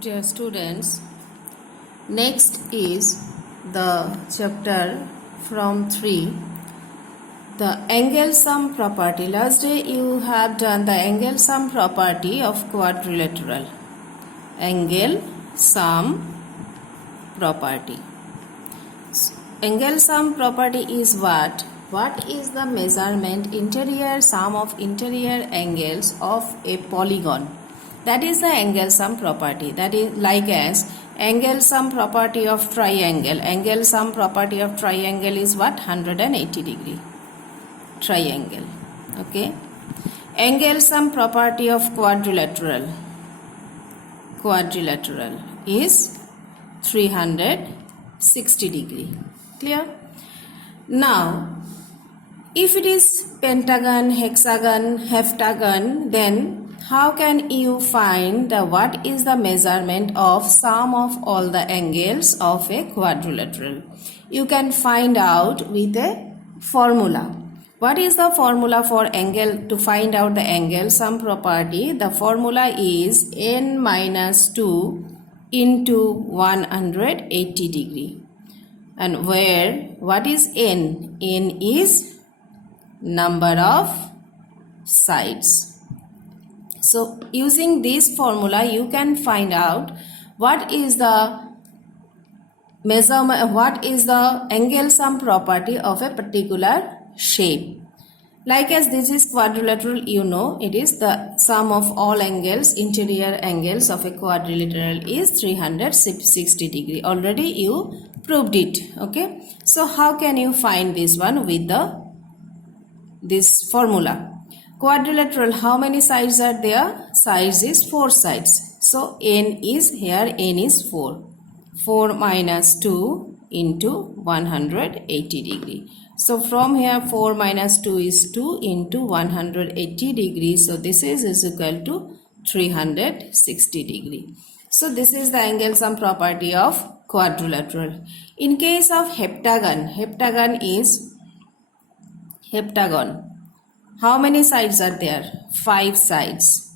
Dear students, next is the chapter from 3, the angle sum property. Last day you have done the angle sum property of quadrilateral. Angle sum property. Angle sum property is what? What is the measurement interior sum of interior angles of a polygon? That is the angle sum property. That is like as angle sum property of triangle. Angle sum property of triangle is what? 180 degree. Triangle. Okay. Angle sum property of quadrilateral. Quadrilateral is 360 degree. Clear? Now, if it is pentagon, hexagon, heptagon, then how can you find what is the measurement of sum of all the angles of a quadrilateral? You can find out with a formula. What is the formula for angle to find out the angle sum property? The formula is n minus 2 into 180 degree. And where what is n? N is number of sides. So using this formula you can find out what is the measurement, what is the angle sum property of a particular shape. Like as this is quadrilateral, you know it is the sum of all angles, interior angles of a quadrilateral is 360 degree. Already you proved it. Okay. So how can you find this one with this formula? Quadrilateral, how many sides are there? Sides is 4 sides. So n is here, n is 4. 4 minus 2 into 180 degree. So from here 4 minus 2 is 2 into 180 degree. So this is equal to 360 degree. So this is the angle sum property of quadrilateral. In case of heptagon, heptagon is heptagon. How many sides are there? 5 sides.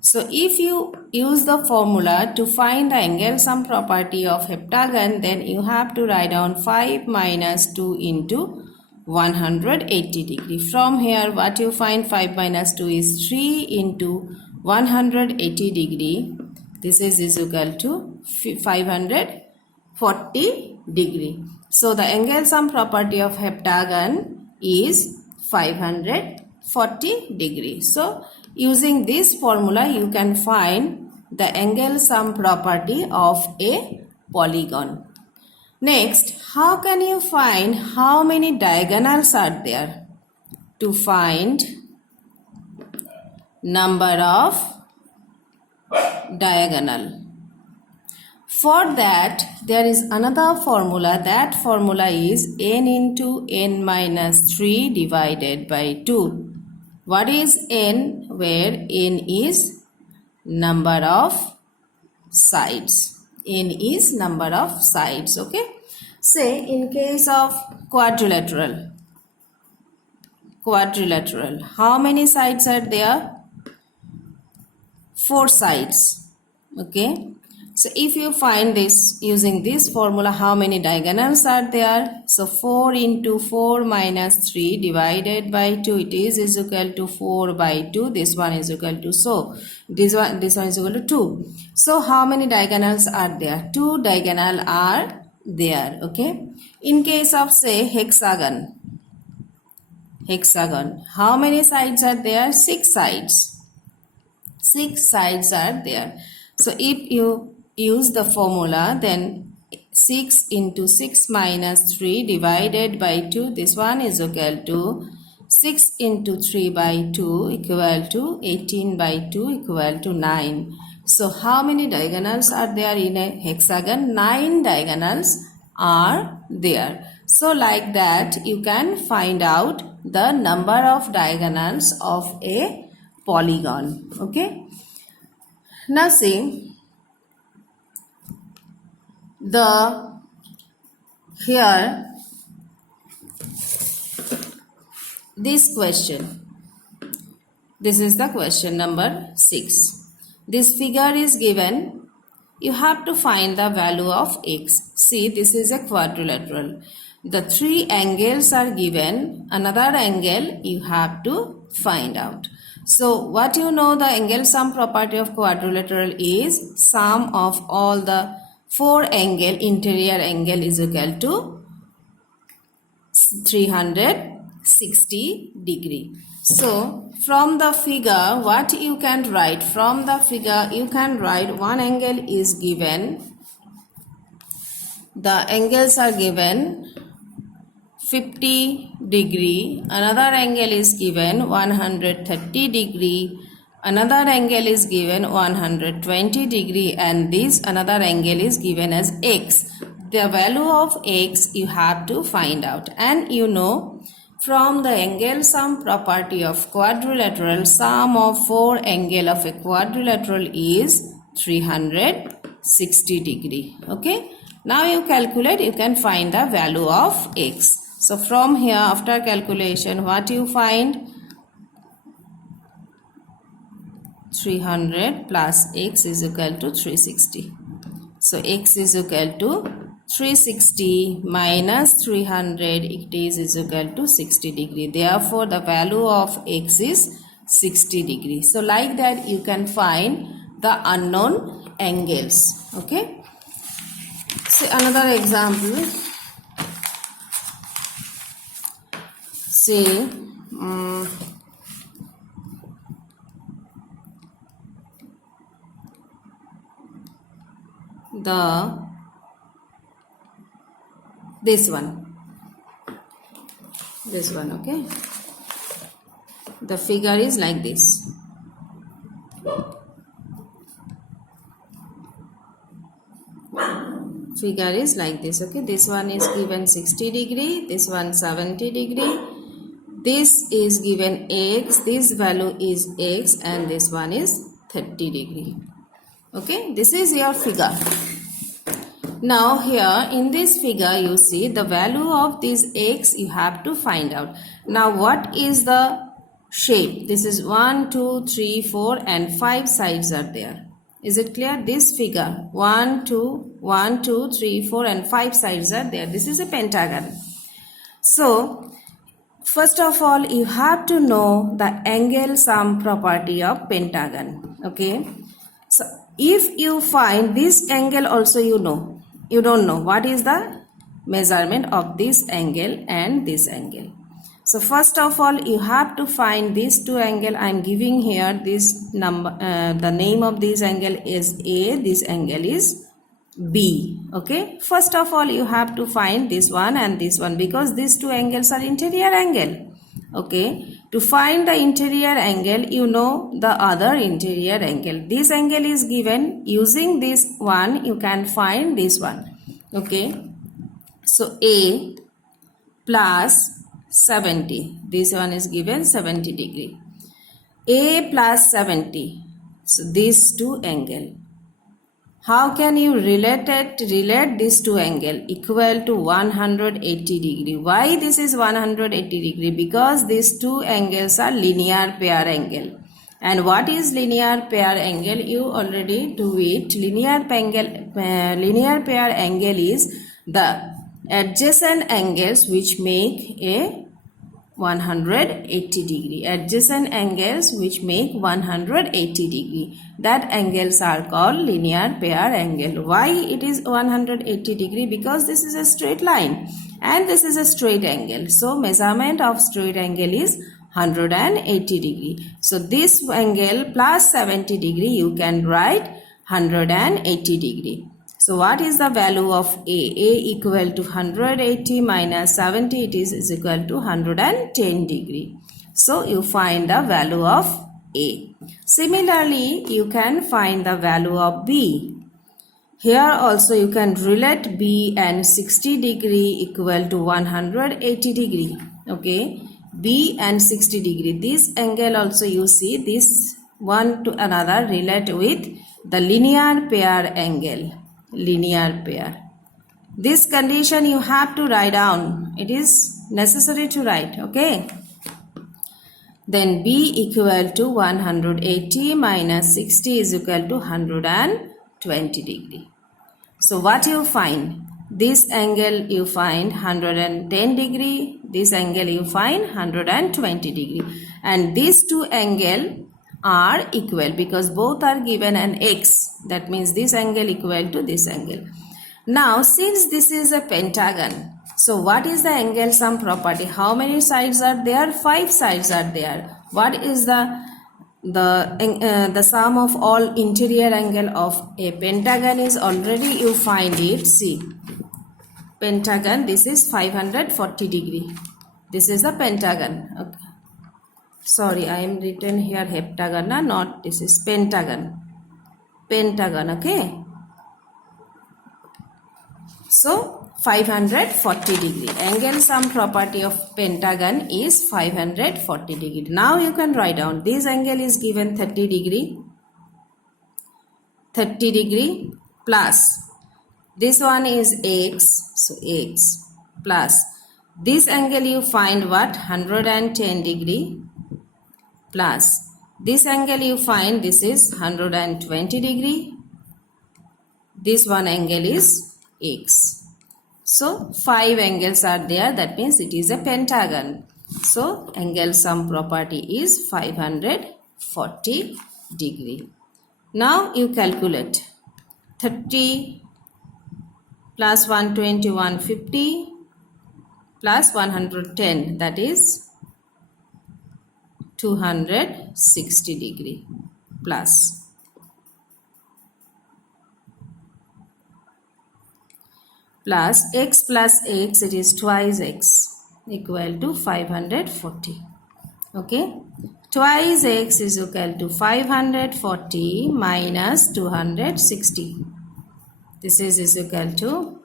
So if you use the formula to find the angle sum property of heptagon, then you have to write down 5 minus 2 into 180 degree. From here what you find, 5 minus 2 is 3 into 180 degree. This is equal to 540 degree. So the angle sum property of heptagon is 540 degree. So using this formula you can find the angle sum property of a polygon. Next, how can you find how many diagonals are there? To find number of diagonal. For that there is another formula. That formula is n into n minus 3 divided by 2. What is n? Where n is number of sides. N is number of sides. Okay. Say in case of quadrilateral. Quadrilateral. How many sides are there? 4 sides. Okay. So if you find this using this formula, how many diagonals are there? So 4 into 4 minus 3 divided by 2, it is equal to 4 by 2. This one is equal to, so this one is equal to 2. So how many diagonals are there? 2 diagonal are there. Okay. In case of say hexagon. Hexagon. How many sides are there? 6 sides. 6 sides are there. So if you use the formula, then 6 into 6 minus 3 divided by 2, this one is equal to 6 into 3 by 2 equal to 18 by 2 equal to 9. So how many diagonals are there in a hexagon? 9 diagonals are there. So like that you can find out the number of diagonals of a polygon. Okay. Now see, here this question, this is the question number 6. This figure is given you have to find the value of x. See, this is a quadrilateral. The three angles are given. Another angle you have to find out. So what you know, the angle sum property of quadrilateral is sum of all the four angle interior angle is equal to 360 degree. So from the figure, what you can write? From the figure you can write one angle is given. The angles are given 50 degree. Another angle is given 130 degree. Another angle is given 120 degree, and this another angle is given as x. The value of x you have to find out, and you know from the angle sum property of quadrilateral, sum of four angle of a quadrilateral is 360 degree. Okay, now you calculate, you can find the value of x. So from here, after calculation, what you find? 300 plus x is equal to 360. So x is equal to 360 minus 300, it is equal to 60 degree. Therefore, the value of x is 60 degree. So like that you can find the unknown angles. Okay. See another example. Say this one, okay. The figure is like this. Figure is like this, okay. This one is given 60 degree, this one 70 degree. This is given x, this value is x, and this one is 30 degree. Okay, this is your figure. Now here in this figure you see the value of this x you have to find out. Now what is the shape? This is 1, 2, 3, 4 and 5 sides are there. Is it clear? This figure 1, 2, 3, 4 and 5 sides are there. This is a pentagon. So first of all you have to know the angle sum property of pentagon. Okay. So if you find this angle also, you know, you don't know what is the measurement of this angle and this angle. So first of all you have to find these two angle. I am giving here this number, the name of this angle is A, this angle is B. Okay, first of all you have to find this one and this one, because these two angles are interior angle. Okay, to find the interior angle, you know the other interior angle. This angle is given. Using this one you can find this one. Okay, so A plus 70, this one is given 70 degree. A plus 70, so these two angle. How can you relate these two angle? Equal to 180 degree. Why this is 180 degree? Because these two angles are linear pair angle. And what is linear pair angle? You already do it. Linear pair angle is the adjacent angles which make a 180 degree. Adjacent angles which make 180 degree. That angles are called linear pair angle. Why it is 180 degree? Because this is a straight line and this is a straight angle. So measurement of straight angle is 180 degree. So this angle plus 70 degree you can write 180 degree. So what is the value of A? A equal to 180 minus 70, it is equal to 110 degree. So you find the value of A. Similarly, you can find the value of B. Here also you can relate B and 60 degree equal to 180 degree. Okay, B and 60 degree. This angle also you see, this one to another relate with the linear pair angle. Linear pair. This condition you have to write down. It is necessary to write. Okay. Then B equal to 180 minus 60 is equal to 120. 20 degree. So what you find? This angle you find 110 degree, this angle you find 120 degree, and these two angles are equal because both are given an x. That means this angle equal to this angle. Now since this is a pentagon, so what is the angle sum property? How many sides are there? 5 sides are there. What is the sum of all interior angle of a pentagon is already you find it. See, pentagon, this is 540 degree. This is the pentagon. Okay. Sorry, I am written here heptagon, not this is pentagon. Pentagon, okay. So 540 degree. Angle sum property of pentagon is 540 degree. Now you can write down this angle is given 30 degree. 30 degree plus this one is x. So x plus this angle you find what? 110 degree plus this angle you find this is 120 degree. This one angle is x. So 5 angles are there, that means it is a pentagon. So angle sum property is 540 degree. Now you calculate 30 plus 120, 150 plus 110, that is 260 degree plus x, it is twice x equal to 540. Okay, twice x is equal to 540 minus 260. This is equal to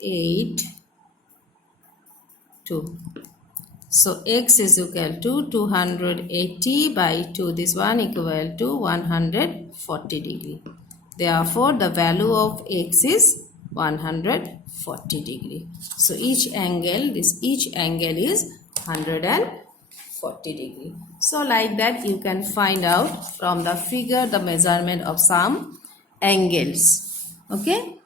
8, 2. So x is equal to 280 by 2. This one equal to 140 degree. Therefore, the value of x is 140 degree. So each angle is 140 degree. So like that you can find out from the figure the measurement of some angles. Okay.